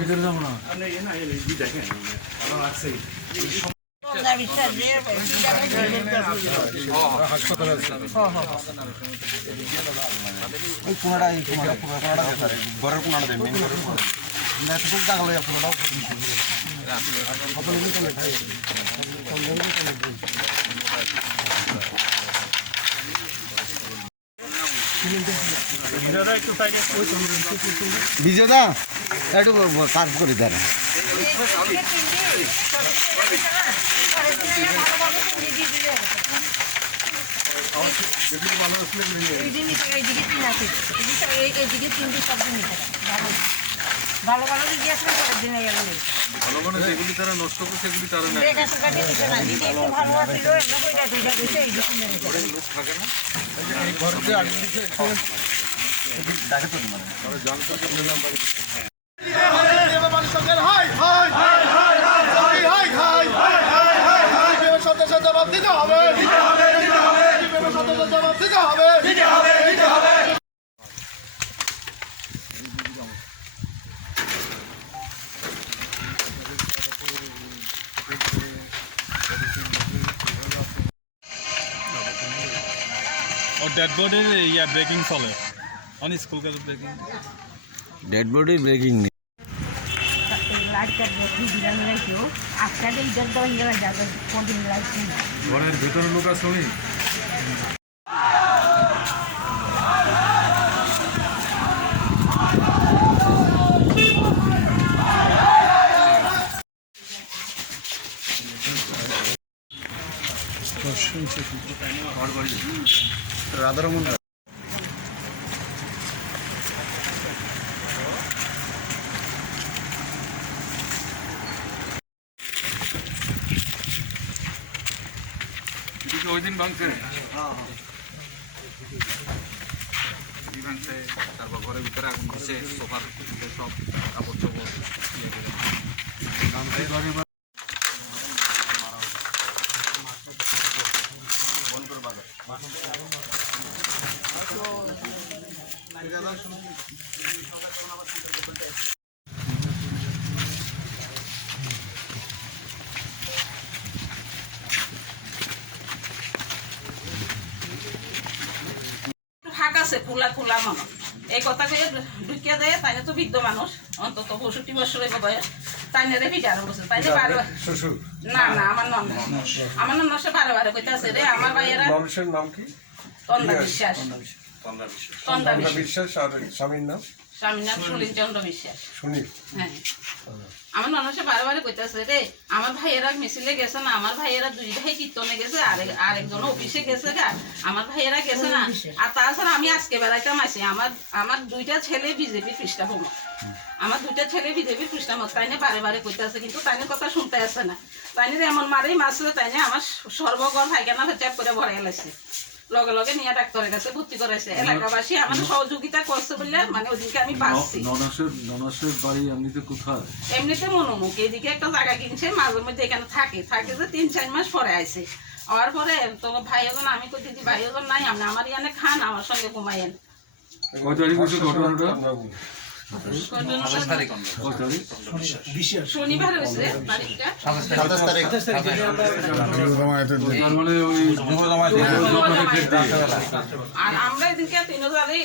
ভিতরে যাবো না হাসপাতালে ওই কোনাটা এই কোনাটা ঘরের কোনাটা দেয় মেন ঘরের কোনাটা খুব টাকা লাগে কোনাটাও বিজয়দা একটু কাজ করে দেন ভালো ভালো দিদি আসলে পরের দিনে গেল ভালো মানে যেগুলি তারা নষ্ট করছে সেগুলি তারা নেয় ভালো আছিল লোক থাকে না জবাব দিতে হবে জবাব দিতে হবে ডেড বডির ইয়া ব্রেকিং চলে অনেক school college breaking dead body breaking নেই ঘরের ভেতরে লোক আছে উনি রাধারমন ওই দিন ভাঙছে ভাঙছে তারপর ঘরের ভিতরে আগুন দিচ্ছে সোফার সব কাপড় চোপড় ফাঁক আছে খোলা খোলা মানুষ এই কথাকে ঢুকিয়ে দেয় তাই তো বৃদ্ধ মানুষ অন্তত 65 বছরের বয়স তাই না রে বিচার বলছে তাই না না আমার ননসে বারে কইতাছে রে আমার ভাইয়েরা মানুষের নাম কি তন্দা বিশ্বাস তন্দা বিশ্বাস আর স্বামীর নাম সুনীল চন্দ্র বিশ্বাস সুনীল হ্যাঁ আমার ননসে বারে কইতাছে রে আমার ভাইয়েরা মিছিলে গেছে না আমার ভাইয়েরা দুই ভাই কীর্তনে গেছে আরেকজন অফিসে গেছে গা আমার ভাইয়েরা গেছে না আর তাছাড়া আমি আজকে বেড়াইতাম আসি আমার দুইটা ছেলে বিজেপি পৃষ্ঠাভূমি আমার দুইটা ছেলে বিজেপি পৃষ্ঠাভূমি তাই না বারে কইতাছে কিন্তু তাইনের কথা শুনতে আসে না তাইনের এমন মারেই মারছিল তাই না আমার সর্বগড় পায়খানা চেক করে ভরাই লাগছে লগে লগে নিয়ে ডাক্তারের কাছে ভর্তি করেছে এলাকাবাসী আমাদের সহযোগিতা করছে বলে মানে ওদিকে আমি পাচ্ছি ননাসের বাড়ি এমনিতে কোথায় এমনিতে মনোমুখ এদিকে একটা জায়গা কিনছে মাঝে মধ্যে এখানে থাকে যে 3-4 মাস পরে আইছে হওয়ার পরে তো ভাই এজন আমি কই দিদি ভাই এজন নাই আপনি আমার ইয়ানে খান আমার সঙ্গে ঘুমাইয়েন কয় তারিখ হয়েছে ঘটনাটা শনিবার হয়েছে তারিখটা আর আমরা এদিকে 3 জালে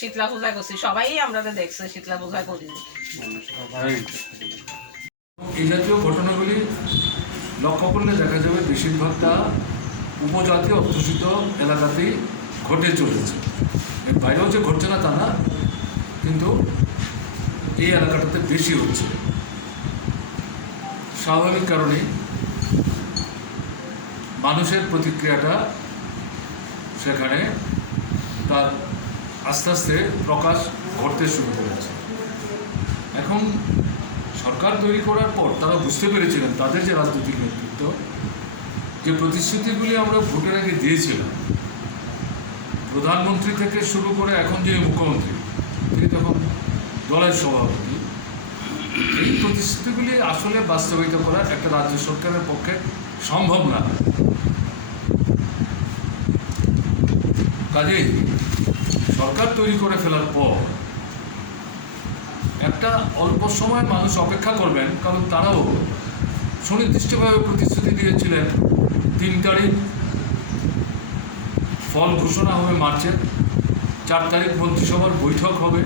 শীতলা পূজা করছি সবাই আমরা দেখছে শীতলা পূজা করি এই জাতীয় ঘটনাগুলি লক্ষ্য করলে দেখা যাবে বেশিরভাগটা উপজাতি অধ্যুষিত এলাকাতেই ঘটে চলেছে এর বাইরেও যে ঘটছে না তা না কিন্তু এই এলাকাটাতে বেশি হচ্ছে স্বাভাবিক কারণে মানুষের প্রতিক্রিয়াটা সেখানে তার আস্তে আস্তে প্রকাশ ঘটতে শুরু করেছে এখন সরকার তৈরি করার পর তারা বুঝতে পেরেছিলেন তাদের যে রাজনৈতিক নেতৃত্ব যে প্রতিশ্রুতিগুলি আমরা ভোটের আগে দিয়েছিলাম প্রধানমন্ত্রী থেকে শুরু করে এখন যে মুখ্যমন্ত্রী তিনি তখন দলের সভাপতি এই প্রতিশ্রুতিগুলি আসলে বাস্তবায়িত করা একটা রাজ্য সরকারের পক্ষে সম্ভব না কাজেই সরকার তৈরি করে ফেলার পর একটা অল্প সময় মানুষ অপেক্ষা করবেন, কারণ তারাও সুনির্দিষ্টভাবে প্রতিশ্রুতি দিয়েছিলেন 3 তারিখ ফল ঘোষণা হবে মার্চের, 4 তারিখ মন্ত্রিসভার বৈঠক হবে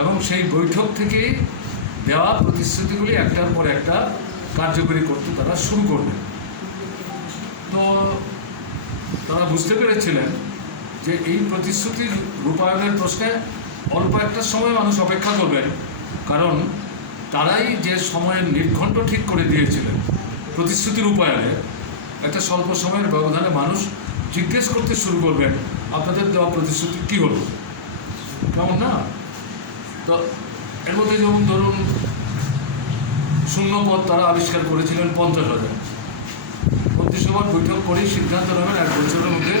এবং সেই বৈঠক থেকেই দেওয়া প্রতিশ্রুতিগুলি একটার পর একটা কার্যকরী করতে তারা শুরু করবেন। তো তারা বুঝতে পেরেছিলেন যে এই প্রতিশ্রুতির রূপায়ণের প্রশ্নে অল্প একটা সময় মানুষ অপেক্ষা করবেন, কারণ তারাই যে সময়ের নির্ঘণ্ট ঠিক করে দিয়েছিলেন প্রতিশ্রুতি রূপায়ণে, একটা স্বল্প সময়ের ব্যবধানে মানুষ জিজ্ঞেস করতে শুরু করবেন আপনাদের দেওয়া প্রতিশ্রুতি কী হলো, কেমন না? তো এর মধ্যে যেমন ধরুন শূন্য পদ তারা আবিষ্কার করেছিলেন 50,000। মন্ত্রিসভার বৈঠক করেই সিদ্ধান্ত নেবেন 1 বছরের মধ্যে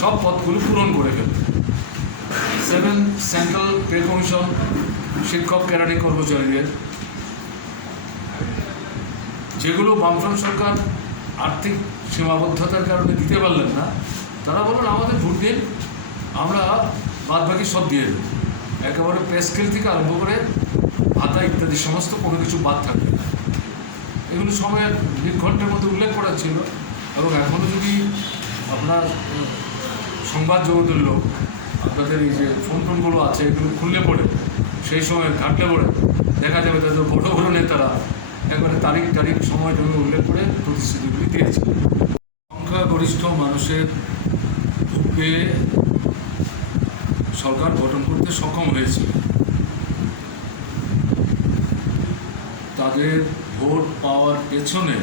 সব পদগুলো পূরণ করে ফেলবে। 7 সেন্ট্রাল পে কমিশন শিক্ষক কেরানি কর্মচারীদের, যেগুলো বামফ্রন্ট সরকার আর্থিক সীমাবদ্ধতার কারণে দিতে পারলেন না, তারা বললেন আমাদের ভোট দিন, আমরা বাদবাকি সব দিয়ে দেব, একেবারে পে স্কেল থেকে আরম্ভ করে ভাতা ইত্যাদি সমস্ত কোনো কিছু বাদ থাকবে না। এগুলো সময়ের নির্ঘণ্টের মধ্যে উল্লেখ করা ছিল এবং এখনও যদি আপনার সংবাদ জগতের লোক আপনাদের এই যে ফোন টোনগুলো আছে এগুলো খুললে পড়ে, সেই সময় ঘাটলে পড়ে দেখা যাবে তাদের বড় বড় নেতারা একবারে তারিখ সময় জন্য উল্লেখ করে প্রতিশ্রুতিগুলি দিয়েছে। সংখ্যাগরিষ্ঠ মানুষের পেয়ে সরকার গঠন করতে সক্ষম হয়েছিল। তাদের ভোট পাওয়ার পেছনে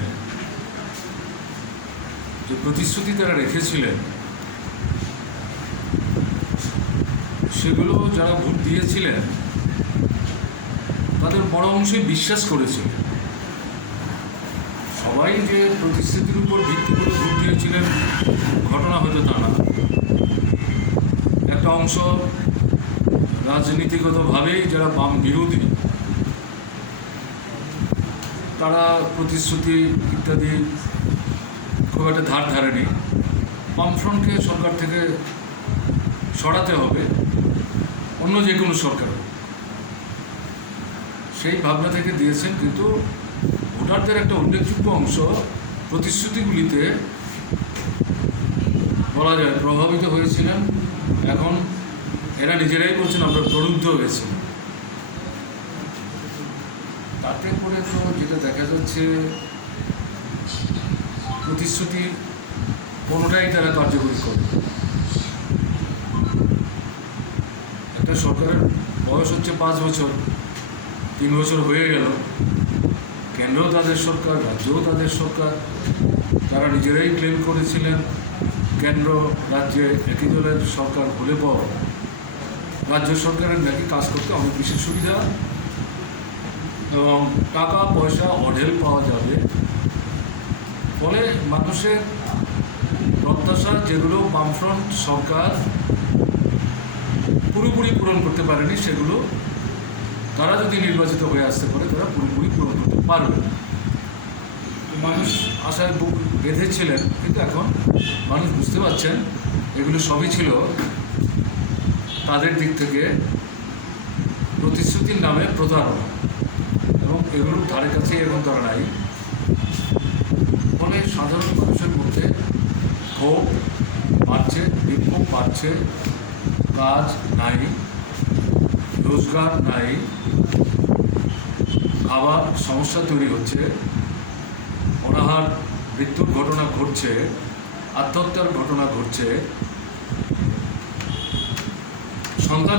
যে প্রতিশ্রুতি তারা রেখেছিলেন সেগুলো যারা ভোট দিয়েছিলেন তাদের বড় অংশই বিশ্বাস করেছিল। সবাই যে প্রতিশ্রুতির উপর ভিত্তি করে ভোট দিয়েছিলেন ঘটনা হয়তো তা না। একটা অংশ রাজনীতিগতভাবেই যারা বাম বিরোধী, তারা প্রতিশ্রুতি ইত্যাদি খুব একটা ধার ধারেনি। বামফ্রন্টকে সরকার থেকে সরাতে হবে, অন্য যে কোনো সরকার, সেই ভাবনা থেকে দিয়েছেন। কিন্তু ভোটারদের একটা উল্লেখযোগ্য অংশ প্রতিশ্রুতিগুলিতে বলা যায় প্রভাবিত হয়েছিলেন। এখন এরা নিজেরাই বলছেন আমরা প্রলুব্ধ হয়েছি। তাতে করে তো যেটা দেখা যাচ্ছে প্রতিশ্রুতি কোনোটাই তারা কার্যকরী করে। একটা সরকারের বয়স হচ্ছে 5 বছর, 3 বছর হয়ে গেল, কেন্দ্রও তাদের সরকার, রাজ্যও তাদের সরকার। তারা নিজেরাই ক্লেম করেছিলেন কেন্দ্র রাজ্যে একই দলের সরকার হলে পর রাজ্য সরকারের নাকি কাজ করতে অনেক বেশি সুবিধা এবং টাকা পয়সা অঢেল পাওয়া যাবে। ফলে মানুষের প্রত্যাশা যেগুলো বামফ্রন্ট সরকার পুরোপুরি পূরণ করতে পারেনি, সেগুলো তারা যদি নির্বাচিত হয়ে আসতে পারে তারা পুরোপুরি পূরণ করতে পারবে। মানুষ আশায় বুক বেঁধেছিলেন, কিন্তু এখন মানুষ বুঝতে পারছেন এগুলো সবই ছিল তাদের দিক থেকে প্রতিশ্রুতির নামে প্রতারণা এবং এগুলোর ধারে কাছে এখন তারা নাই। ফলে সাধারণ মানুষের মধ্যে ক্ষোভ বাড়ছে, বিক্ষোভ বাড়ছে, কাজ নাই, রোজগার নাই, খাবার সমস্যা তৈরি হচ্ছে, অনাহার মৃত্যুর ঘটনা ঘটছে, আত্মহত্যার ঘটনা ঘটছে। সন্তান